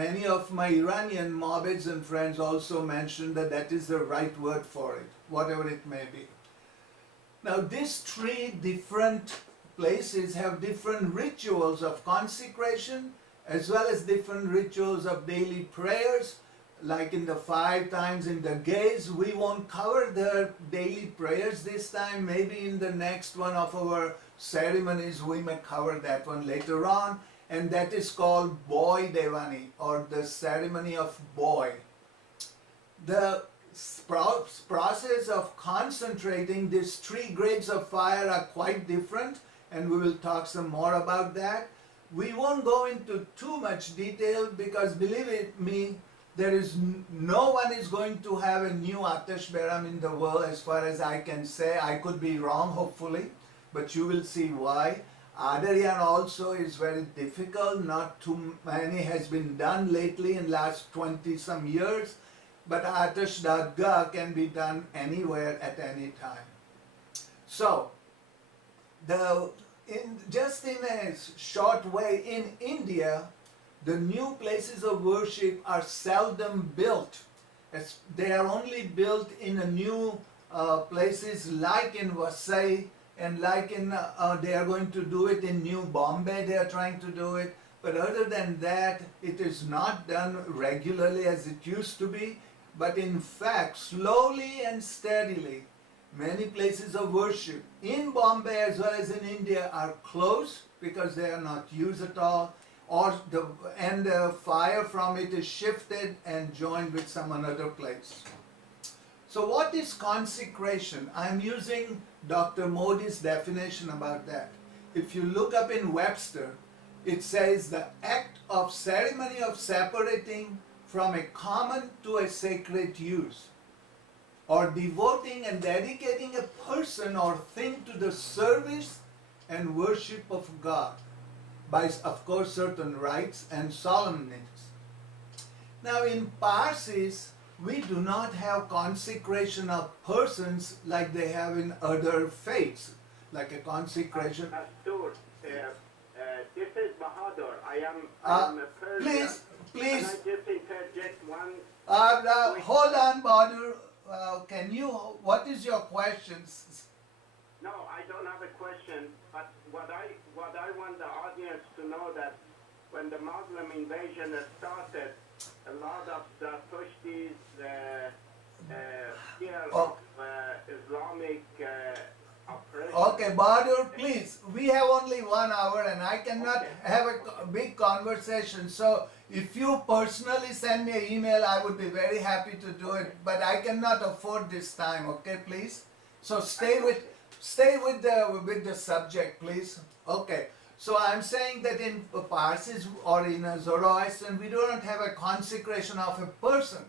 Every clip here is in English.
many of my Iranian Mohammeds and friends also mentioned that that is the right word for it, whatever it may be. Now these three different places have different rituals of consecration as well as different rituals of daily prayers. Like in the 5 times in the gaze, we won't cover the daily prayers this time. Maybe in the next one of our ceremonies we may cover that one later on, and that is called Boy Devani, or the ceremony of boy. The process of concentrating these 3 grades of fire are quite different, and we will talk some more about that. We won't go into too much detail because, believe me, there is no one is going to have a new Atash Beram in the world as far as I can say. I could be wrong, hopefully, but you will see why. Adaryan also is very difficult. Not too many has been done lately in last 20 some years, but Atash Dadga can be done anywhere at any time. So, just in a short way, in India, the new places of worship are seldom built. They are only built in a new places like in Vasai, and like in, they are going to do it in New Bombay, they are trying to do it. But other than that, it is not done regularly as it used to be. But in fact, slowly and steadily, many places of worship in Bombay as well as in India are closed because they are not used at all. And the fire from it is shifted and joined with some another place. So what is consecration? I'm using Dr. Modi's definition about that. If you look up in Webster, it says the act of ceremony of separating from a common to a sacred use, or devoting and dedicating a person or thing to the service and worship of God, by, of course, certain rites and solemnities. Now in Parsis, we do not have consecration of persons like they have in other faiths, like a consecration. Pastor, this is Bahadur. I am a Persian. Please. Can I just interject one? Hold on, Bahadur. What is your question? No, I don't have a question, but what I want the audience to know that when the Muslim invasion started, a lot of the Pushtis, fear of Islamic oppression. Okay, Bahadur, please. We have only 1 hour and I cannot have a big conversation. So if you personally send me an email, I would be very happy to do it. But I cannot afford this time, okay, please? So stay with the subject, please. Okay. So I'm saying that in Parsis or in Zoroastrian, we do not have a consecration of a person.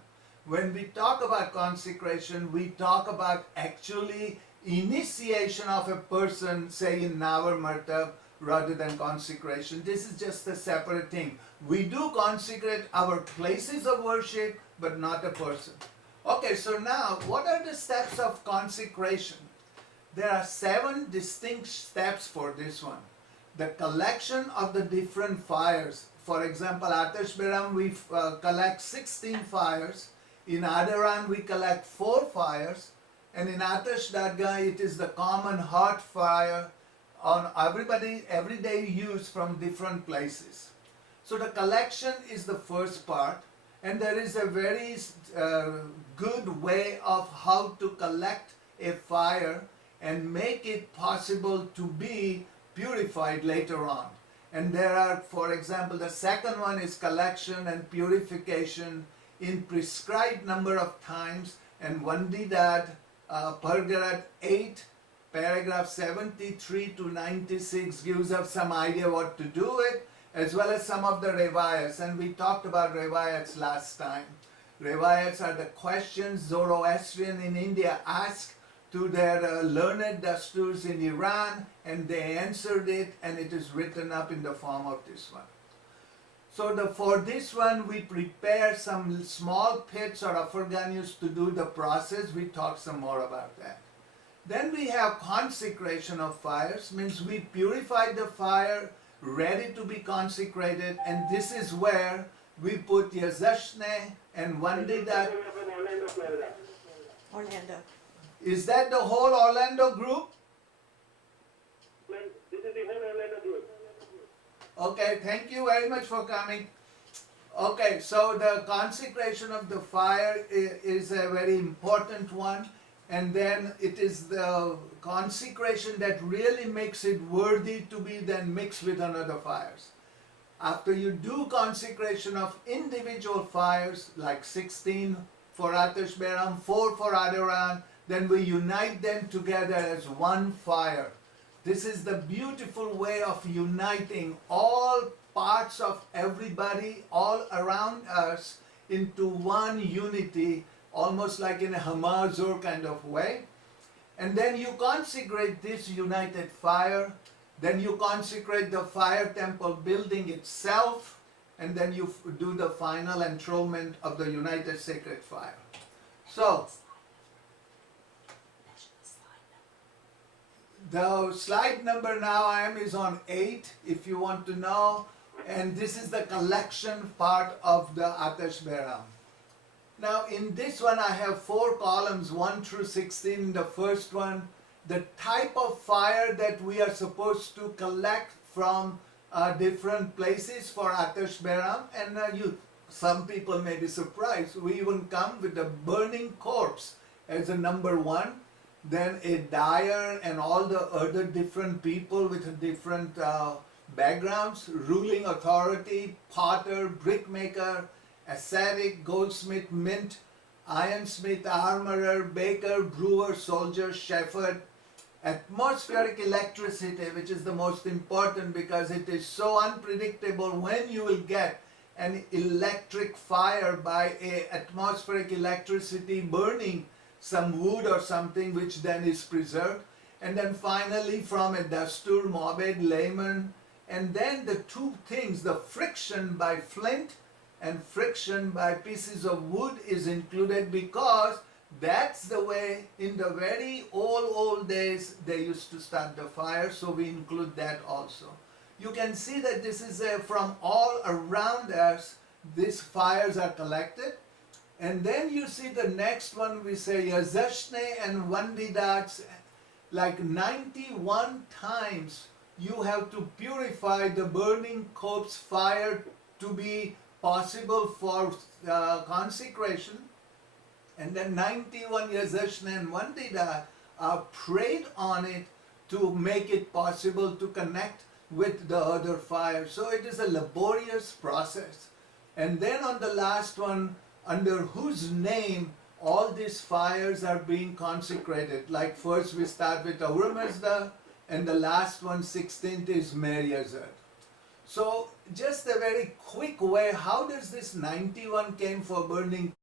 When we talk about consecration, we talk about actually initiation of a person, say in Navar Martab, rather than consecration. This is just a separate thing. We do consecrate our places of worship, but not a person. Okay, so now, what are the steps of consecration? There are 7 distinct steps for this one. The collection of the different fires. For example, Atash Beram, we collect 16 fires. In Adaran, we collect 4 fires. And in Atash Dargah, it is the common hot fire on everyday use from different places. So the collection is the first part. And there is a very good way of how to collect a fire and make it possible to be purified later on. And there are, for example, the second one is collection and purification in prescribed number of times, and Vandidat, Paragraph 8, paragraph 73 to 96 gives us some idea what to do it, as well as some of the revayats, and we talked about revayats last time. Revayats are the questions Zoroastrian in India ask to their learned dasturs in Iran, and they answered it, and it is written up in the form of this one. So for this one, we prepare some small pits or afghanis to do the process. We talk some more about that. Then we have consecration of fires, means we purify the fire, ready to be consecrated, and this is where we put Yazashne and Vandida. From Orlando, Florida. Orlando. Is that the whole Orlando group? This is the whole Orlando group. Okay, thank you very much for coming. Okay, so the consecration of the fire is a very important one, and then it is the consecration that really makes it worthy to be then mixed with another fires. After you do consecration of individual fires, like 16 for Atash Beram, 4 for Adoran, then we unite them together as one fire. This is the beautiful way of uniting all parts of everybody all around us into one unity, almost like in a Hamazor kind of way. And then you consecrate this united fire, then you consecrate the fire temple building itself, and then you do the final enthronement of the united sacred fire. So, the slide number now I am is on 8, if you want to know, and this is the collection part of the Atash Beram. Now in this one I have 4 columns, 1 through 16 in the first one. The type of fire that we are supposed to collect from different places for Atash Beram, and some people may be surprised, we even come with the burning corpse as a number 1. Then a dyer and all the other different people with different backgrounds, ruling authority, potter, brickmaker, ascetic, goldsmith, mint, ironsmith, armorer, baker, brewer, soldier, shepherd, atmospheric electricity, which is the most important because it is so unpredictable when you will get an electric fire by a atmospheric electricity burning some wood or something which then is preserved. And then finally from a dastur, mobed, layman, and then the 2 things, the friction by flint and friction by pieces of wood is included because that's the way in the very old days they used to start the fire, so we include that also. You can see that this is from all around us, these fires are collected. And then you see the next one, we say Yazashne and Vandidats, like 91 times you have to purify the burning corpse fire to be possible for consecration. And then 91 Yazashne and Vandida are prayed on it to make it possible to connect with the other fire. So it is a laborious process. And then on the last one, under whose name all these fires are being consecrated. Like first we start with Ahura Mazda, and the last one, 16th, is Meriazad. So just a very quick way, how does this 91 came for burning